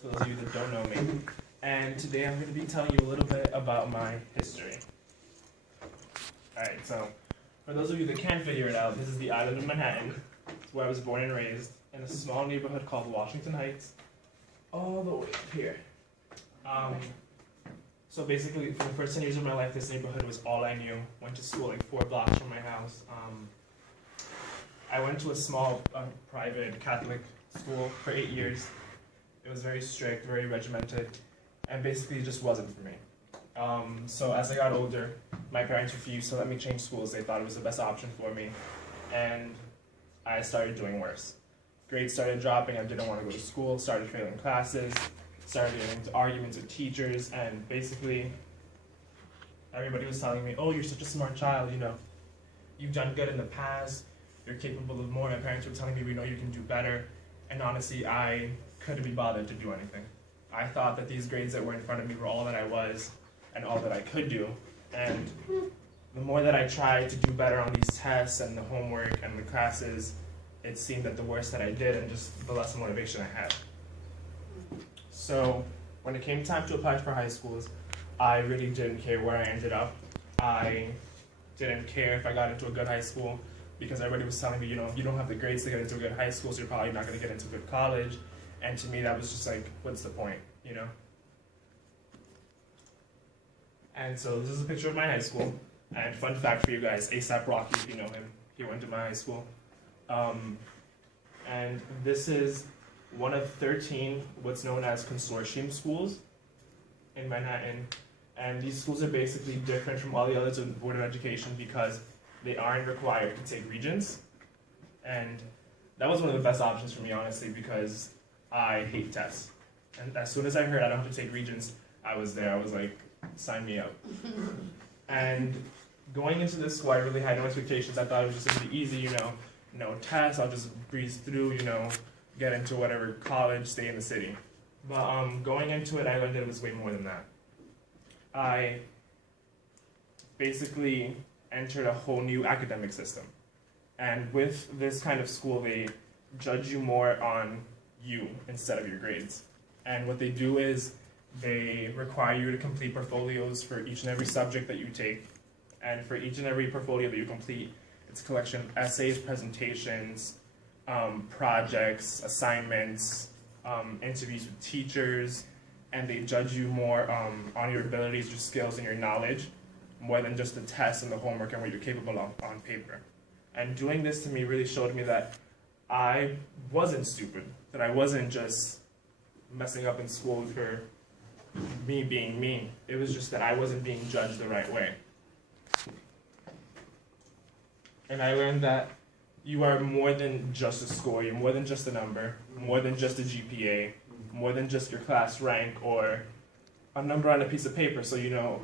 For those of you that don't know me. And today I'm going to be telling you a little bit about my history. Alright, so for those of you that can't figure it out, this is the island of Manhattan. It's where I was born and raised, in a small neighborhood called Washington Heights, all the way up here. So basically, for the first 10 years of my life, this neighborhood was all I knew. Went to school like 4 blocks from my house. I went to a small private Catholic school for 8 years. It was very strict, very regimented, and basically it just wasn't for me. So as I got older, my parents refused to let me change schools. They thought it was the best option for me, and I started doing worse. Grades started dropping, I didn't want to go to school, started failing classes, started getting into arguments with teachers, and basically everybody was telling me, oh, you're such a smart child, you know, you've done good in the past, you're capable of more. My parents were telling me, we know you can do better, and honestly, I couldn't be bothered to do anything. I thought that these grades that were in front of me were all that I was and all that I could do, and the more that I tried to do better on these tests and the homework and the classes, it seemed that the worse that I did and just the less motivation I had. So when it came time to apply for high schools, I really didn't care where I ended up. I didn't care if I got into a good high school because everybody was telling me, you know, you don't have the grades to get into a good high school, so you're probably not going to get into a good college. And to me, that was just like, what's the point, you know? And so this is a picture of my high school. And fun fact for you guys, A$AP Rocky, if you know him, he went to my high school. And this is one of 13 what's known as consortium schools in Manhattan. And these schools are basically different from all the others of the Board of Education because they aren't required to take Regents. And that was one of the best options for me, honestly, because I hate tests. And as soon as I heard I don't have to take Regents, I was there. I was like, sign me up. And going into this school, I really had no expectations. I thought it was just going to be easy, you know, no tests, I'll just breeze through, you know, get into whatever college, stay in the city. But going into it, I learned that it was way more than that. I basically entered a whole new academic system. And with this kind of school, they judge you more on you instead of your grades. And what they do is they require you to complete portfolios for each and every subject that you take. And for each and every portfolio that you complete, it's a collection of essays, presentations, projects, assignments, interviews with teachers, and they judge you more on your abilities, your skills, and your knowledge, more than just the tests and the homework and what you're capable of on paper. And doing this to me really showed me that I wasn't stupid, that I wasn't just messing up in school for me being me. It was just that I wasn't being judged the right way. And I learned that you are more than just a score, you're more than just a number, more than just a GPA, more than just your class rank or a number on a piece of paper. So, you know,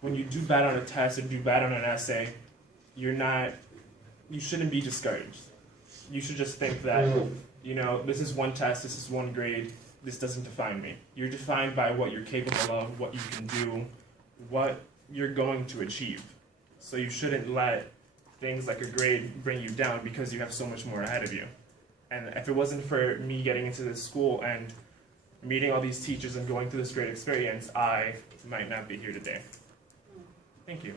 when you do bad on a test or do bad on an essay, you shouldn't be discouraged. You should just think that, you know, this is one test, this is one grade, this doesn't define me. You're defined by what you're capable of, what you can do, what you're going to achieve. So you shouldn't let things like a grade bring you down because you have so much more ahead of you. And if it wasn't for me getting into this school and meeting all these teachers and going through this great experience, I might not be here today. Thank you.